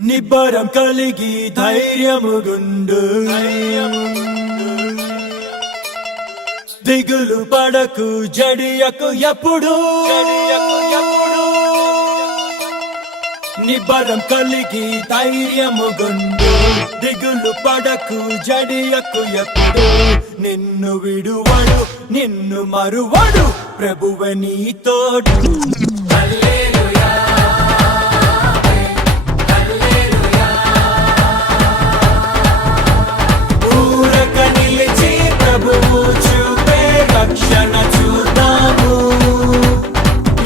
నిబ్బరం కలిగి ధైర్యముగుండు దిగులు పడకు జడియకు ఎప్పుడు నిబ్బరం కలిగి ధైర్యముగుండు దిగులు పడకు జడియకు ఎప్పుడు నిన్ను విడువడు నిన్ను మరువడు ప్రభువే నీ తోడు ఊరక నిలిచి ప్రభువు చూపే రక్షణ చూద్దాము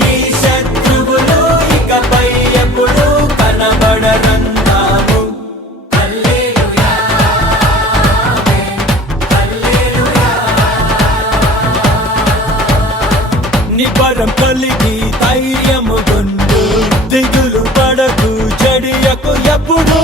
ఈ శత్రువులు ఇకపై ఎప్పుడు కనబడరందాము నిబ్బరం కలిగి ధైర్యముగుండు దిగులు పడకు జడియకు ఎప్పుడు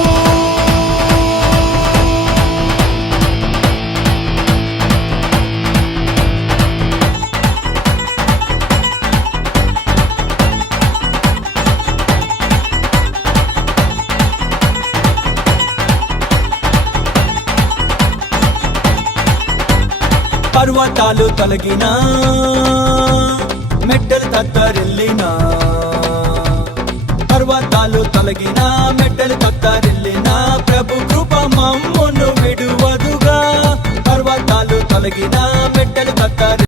పర్వతాలు తొలగినా మెట్టలు తత్తరిల్లినా పర్వతాలు తొలగినా మెట్టలు తత్తరిల్లినా ప్రభు కృప మమ్మును విడువదుగా పర్వతాలు తొలగినా మెట్టలు తత్తరి